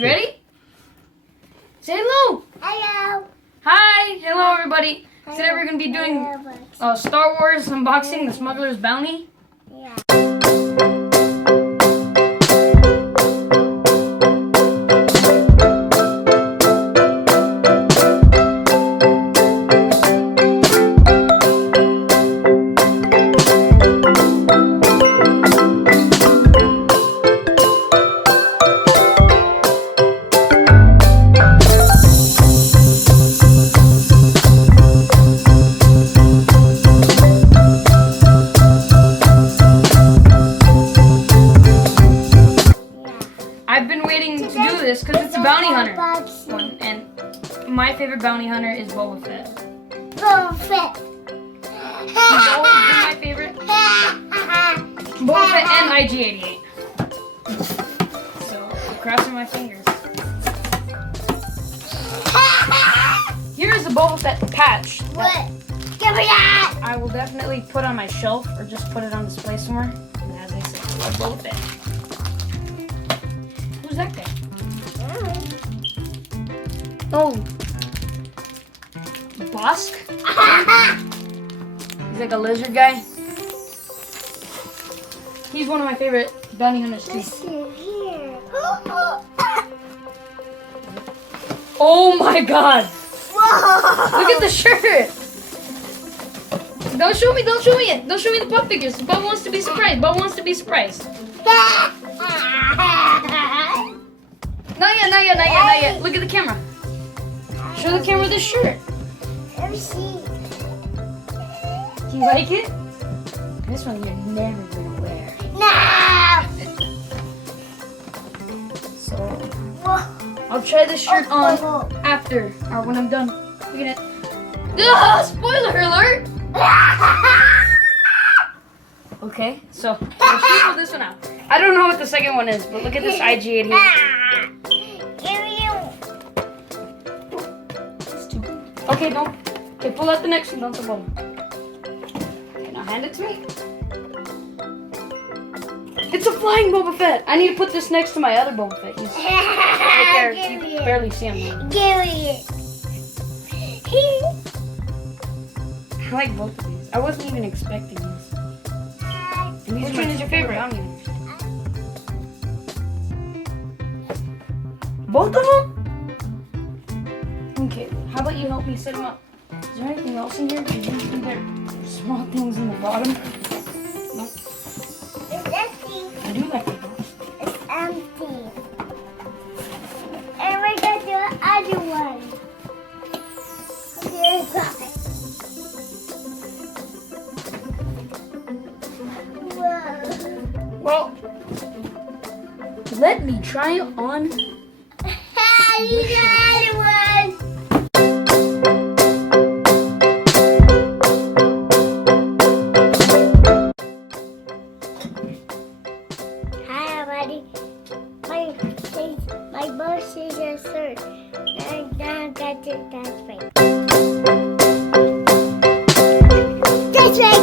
You ready? Say hello. Hello. Hi. Hello, everybody. Today we're going to be doing Star Wars unboxing, the Smuggler's Bounty. Yeah. I've been waiting to do this because it's a bounty hunter one, and my favorite bounty hunter is Boba Fett. Boba Fett. He's always been my favorite. Boba Fett and IG-88. So, crossing my fingers. Here's the Boba Fett patch. What? Give me that! I will definitely put on my shelf or just put it on display somewhere. And as I said, Boba Fett. Who's that guy? Oh. Bosk? He's like a lizard guy. He's one of my favorite bounty hunters too. Listen here. Oh my god! Whoa! Look at the shirt! Don't show me it! Don't show me the pup figures. Bubba wants to be surprised. Bubba wants to be surprised. Not yet. Look at the camera. Show the camera this shirt. Let me see. Do you like it? This one you're never gonna wear. No! So, I'll try this shirt on after, or when I'm done. Look at it. Ugh, spoiler alert! Okay, so I'll show this one out. I don't know what the second one is, but look at this IG-88. Okay, don't. Okay, pull out the next one. Don't the ball. Okay, now hand it to me. It's a flying Boba Fett. I need to put this next to my other Boba Fett. He's right there. You can barely see him. Give me it. I like both of these. I wasn't even expecting these. And these Which are one is your favorite? Both of them? Okay, how about you help me set them up? Is there anything else in here? Because usually there are small things in the bottom. No? It's empty. I do like it. It's empty. And we're going to do the other one. Okay, got it. Whoa. Well, let me try it on. You got it one. Hi, everybody. My boss is a third. And now got it that way. This way.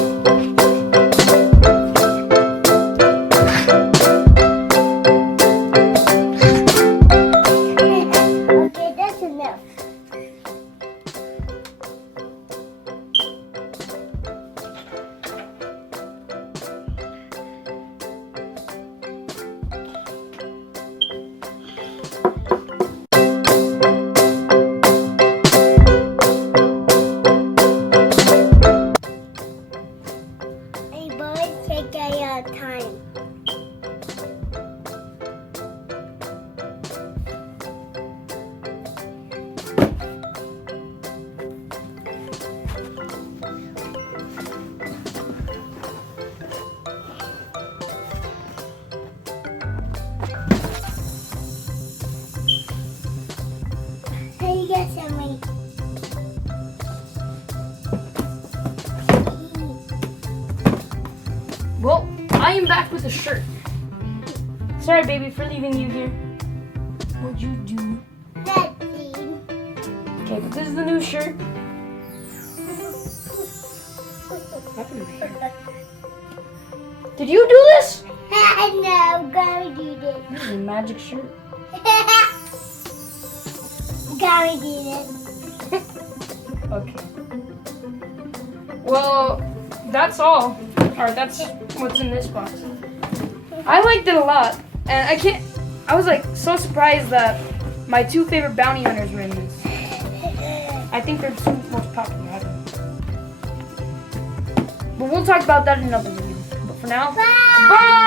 Okay, that's enough. Hey, boys, take your time. Hey, you get some meat. Well, I am back with a shirt. Sorry, baby, for leaving you here. What'd you do? Nothing. Okay, but this is the new shirt. happened to my hair? Did you do this? No, go do this. This is a magic shirt. Gary did it. Okay. Well, that's all. Or that's what's in this box. I liked it a lot. And I was like so surprised that my two favorite bounty hunters were in this. I think they're the two most popular ever. But we'll talk about that in another video. But for now, bye!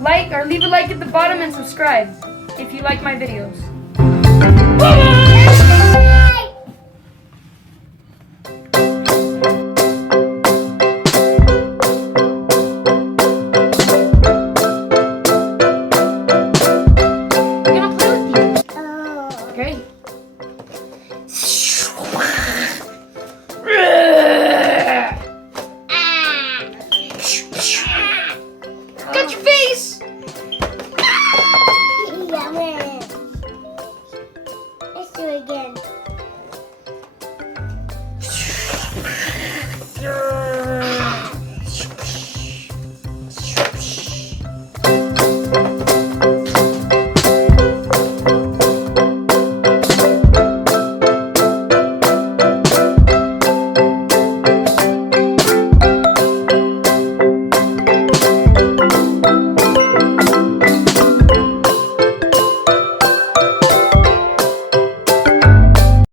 Like or leave a like at the bottom and subscribe if you like my videos. Bye!